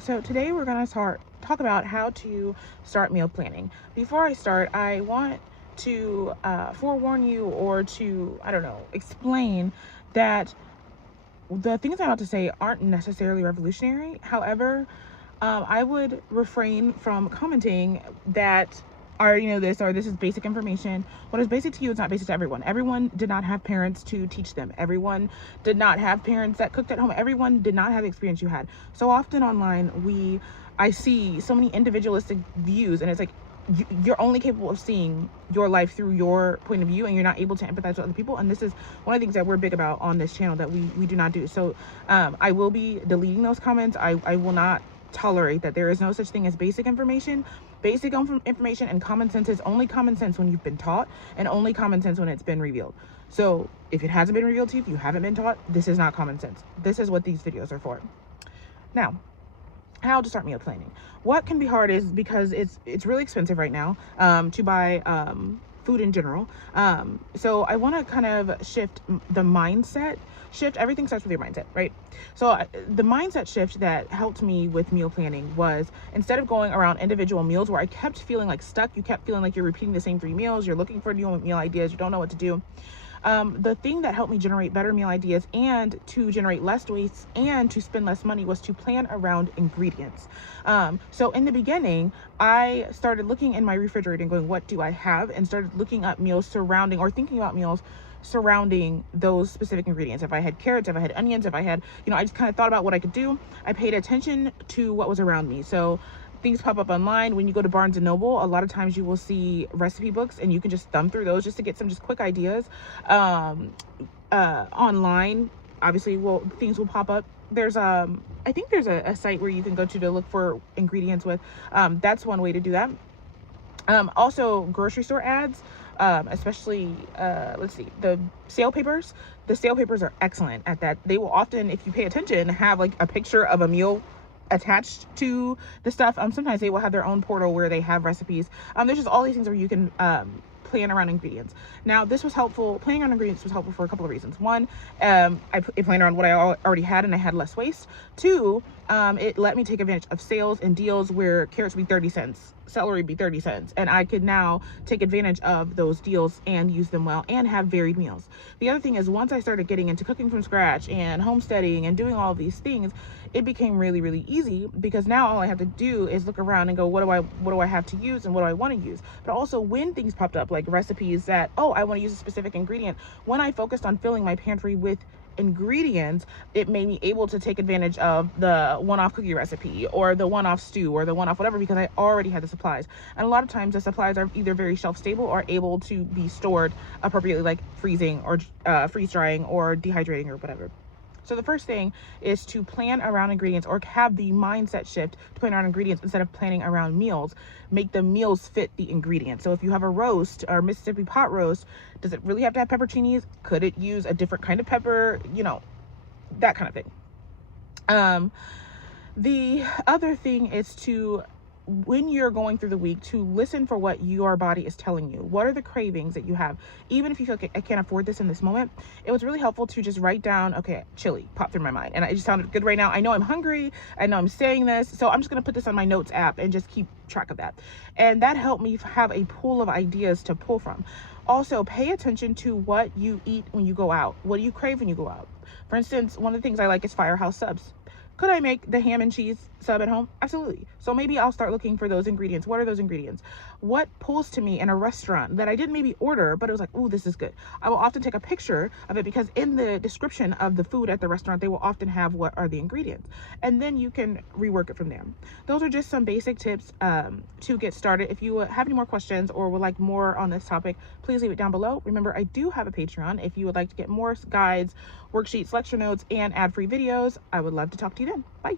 So today we're going to talk about how to start meal planning. Before I start, I want to forewarn you, or to, I don't know, explain that the things I'm about to say aren't necessarily revolutionary. However, I would refrain from commenting that I already know this, or this is basic information. What is basic to you is not basic to everyone. Everyone did not have parents to teach them. Everyone did not have parents that cooked at home. Everyone did not have the experience you had. So often online, I see so many individualistic views, and it's like you're only capable of seeing your life through your point of view, and you're not able to empathize with other people. And this is one of the things that we're big about on this channel, that we do not do. So I will be deleting those comments. I will not tolerate that. There is no such thing as basic information. Basic information and common sense is only common sense when you've been taught, and only common sense when it's been revealed. So if it hasn't been revealed to you, if you haven't been taught, this is not common sense. This is what these videos are for. Now, how to start meal planning. What can be hard is because it's really expensive right now to buy food in general. So I want to kind of shift the mindset shift. Everything starts with your mindset, right? So the mindset shift that helped me with meal planning was, instead of going around individual meals where I kept feeling like stuck, you kept feeling like you're repeating the same 3 meals, you're looking for new meal ideas, you don't know what to do. The thing that helped me generate better meal ideas, and to generate less waste, and to spend less money, was to plan around ingredients. So in the beginning, I started looking in my refrigerator and going, what do I have? And started looking up meals surrounding, or thinking about meals surrounding those specific ingredients. If I had carrots, if I had onions, if I had, I just kind of thought about what I could do. I paid attention to what was around me. So things pop up online. When you go to Barnes and Noble, a lot of times you will see recipe books, and you can just thumb through those just to get some just quick ideas. Online, obviously, things will pop up. There's I think there's a site where you can go to look for ingredients with. That's one way to do that. Also grocery store ads, especially let's see, the sale papers. The sale papers are excellent at that. They will often, if you pay attention, have like a picture of a meal attached to the stuff. Sometimes they will have their own portal where they have recipes. There's just all these things where you can plan around ingredients. Now, this was helpful. Planning on ingredients was helpful for a couple of reasons. One, I planned around what I already had, and I had less waste. Two, it let me take advantage of sales and deals where carrots would be 30 cents, celery would be 30 cents, and I could now take advantage of those deals and use them well, and have varied meals. The other thing is, once I started getting into cooking from scratch and homesteading and doing all of these things, it became really, really easy, because now all I have to do is look around and go, what do I have to use, and what do I want to use? But also, when things popped up, like recipes that, oh, I want to use a specific ingredient, when I focused on filling my pantry with ingredients, it made me able to take advantage of the one-off cookie recipe, or the one-off stew, or the one-off whatever, because I already had the supplies. And a lot of times the supplies are either very shelf stable or able to be stored appropriately, like freezing, or freeze drying, or dehydrating, or whatever. So the first thing is to plan around ingredients, or have the mindset shift to plan around ingredients instead of planning around meals. Make the meals fit the ingredients. So if you have a roast, or Mississippi pot roast, does it really have to have pepperoncinis? Could it use a different kind of pepper? That kind of thing. The other thing is to, when you're going through the week, to listen for what your body is telling you. What are the cravings that you have? Even if you feel like, I can't afford this in this moment, it was really helpful to just write down, okay, chili popped through my mind, and it just sounded good right now. I know I'm hungry. I know I'm saying this, so I'm just going to put this on my notes app and just keep track of that. And that helped me have a pool of ideas to pull from. Also, pay attention to what you eat when you go out. What do you crave when you go out? For instance, one of the things I like is Firehouse subs. Could I make the ham and cheese sub at home? Absolutely. So maybe I'll start looking for those ingredients. What are those ingredients? What pulls to me in a restaurant that I didn't maybe order, but it was like, oh, this is good. I will often take a picture of it, because in the description of the food at the restaurant, they will often have what are the ingredients. And then you can rework it from there. Those are just some basic tips to get started. If you have any more questions, or would like more on this topic, please leave it down below. Remember, I do have a Patreon. If you would like to get more guides, worksheets, lecture notes, and ad-free videos, I would love to talk to you then. Bye.